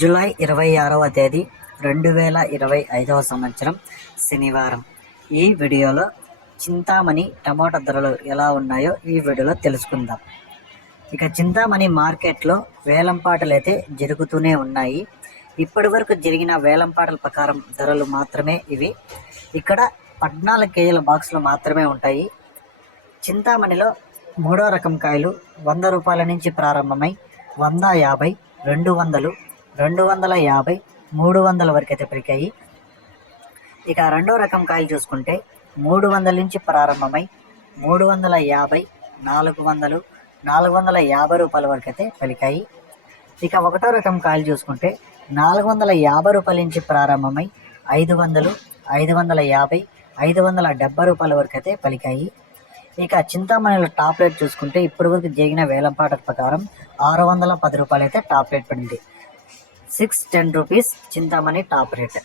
July ఇరవై ఆరవ తేదీ రెండు వేల ఇరవై ఐదవ సంవత్సరం శనివారం. ఈ వీడియోలో చింతామణి టమాటా ధరలు ఎలా ఉన్నాయో ఈ వీడియోలో తెలుసుకుందాం. ఇక చింతామణి మార్కెట్లో వేలంపాటలు అయితే జరుగుతూనే ఉన్నాయి. ఇప్పటి వరకు జరిగిన వేలంపాటల ప్రకారం ధరలు మాత్రమే ఇవి. ఇక్కడ పద్నాలుగు కేజీల బాక్సులు మాత్రమే ఉంటాయి. చింతామణిలో మూడో రకం కాయలు వంద రూపాయల నుంచి ప్రారంభమై వంద యాభై రెండు వందలు రెండు వందల యాభై మూడు వందల వరకు అయితే పెరిగాయి. ఇక రెండో రకం కాయలు చూసుకుంటే మూడు వందల నుంచి ప్రారంభమై మూడు వందల యాభై నాలుగు వందలు నాలుగు వందల యాభై రూపాయల వరకు అయితే పలికాయి ఇక ఒకటో రకం కాయలు చూసుకుంటే నాలుగు వందల యాభై రూపాయల నుంచి ప్రారంభమై ఐదు వందలు ఐదు వందల యాభై ఐదు వందల డెబ్బై రూపాయల వరకు అయితే పలికాయి ఇక చింతామణిలో టాప్ రేట్ చూసుకుంటే ఇప్పటి వరకు జరిగిన వేలంపాట ప్రకారం ఆరు వందల పది రూపాయలు అయితే టాప్ రేట్ పడింది. Six ten rupees Chintamani top rate